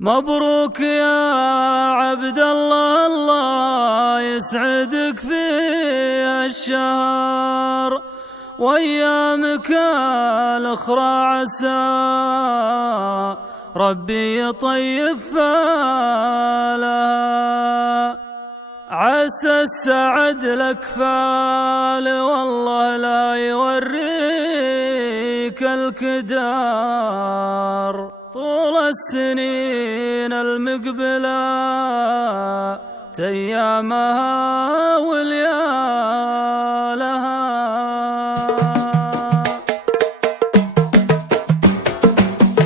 مبروك يا عبد الله، الله يسعدك في الشهر وأيامك الأخرى، عسى ربي يطيب فالها. عسى السعد لك فال والله لا يوريك الكدار طول السنين المقبلة أيامها وليالها.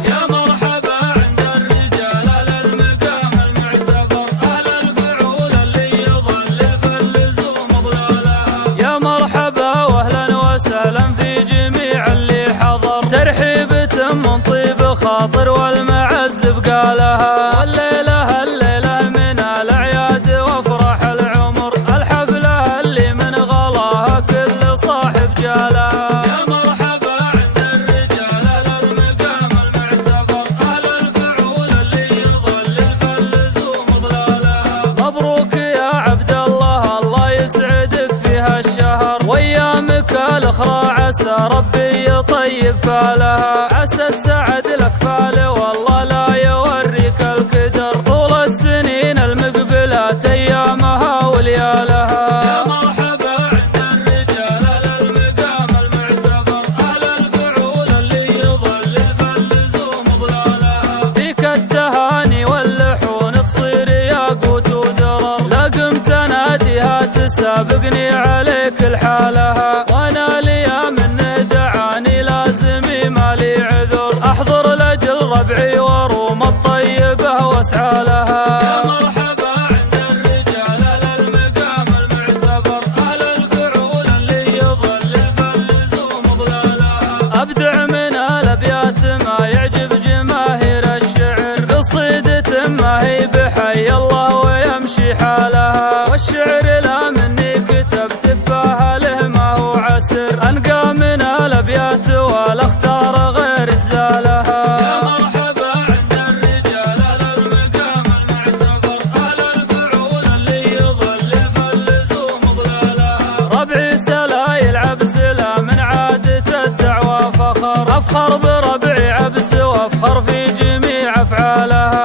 يا مرحبا عند الرجال أهل المقام المعتبر، أهل الفعول اللي يظلل فاللزوم ضلالها. يا مرحبا واهلا وسهلا في جميع اللي حضر، ترحيبة من طيب خاطر والمعز بقالها. والليلة الليلة من الأعياد وافراح العمر، الحفلة اللي من غلاها كل صاحب جالها. يا مرحبا عند الرجال أهل المقام المعتبر، أهل الفعول اللي يظلل فاللزوم ضلالها. مبروك يا عبد الله، الله يسعدك في هالشهر وأيامك الأخرى، عسى ربي يطيب فالها. عسى السعد لك فال والله لا يوريك الكدر طول السنين المقبلة أيامها وليالها. يا مرحبا عند الرجال أهل المقام المعتبر، أهل الفعول اللي يظلل فاللزوم ضلالها. فيك التهاني واللحون تصير ياقوت ودرر، لا قمت اناديها تسابقني عليك لحالها. وانا ليا منه دعاني لازمي مالي عذر، احضر لاجل ربعي واروم الطيبه واسعى لها. يا مرحبا عند الرجال اهل المقام المعتبر، اهل الفعول اللي يظلل فاللزوم ضلالها. ابدع من الابيات ما يعجب جماهير الشعر، قصيدة ما هي بحي الله ويمشي حالها. والشعر لا مني كتبت فاها له ما هو عسر، انقى من الابيات ولا اختار غير جزالها. يا مرحبا عند الرجال اهل المقام المعتبر، اهل الفعول اللي يظلل فاللزوم ضلالها. ربعي سلا يلعب سلا من عادة الدعوة فخر، افخر بربعي عبس وافخر في جميع افعالها.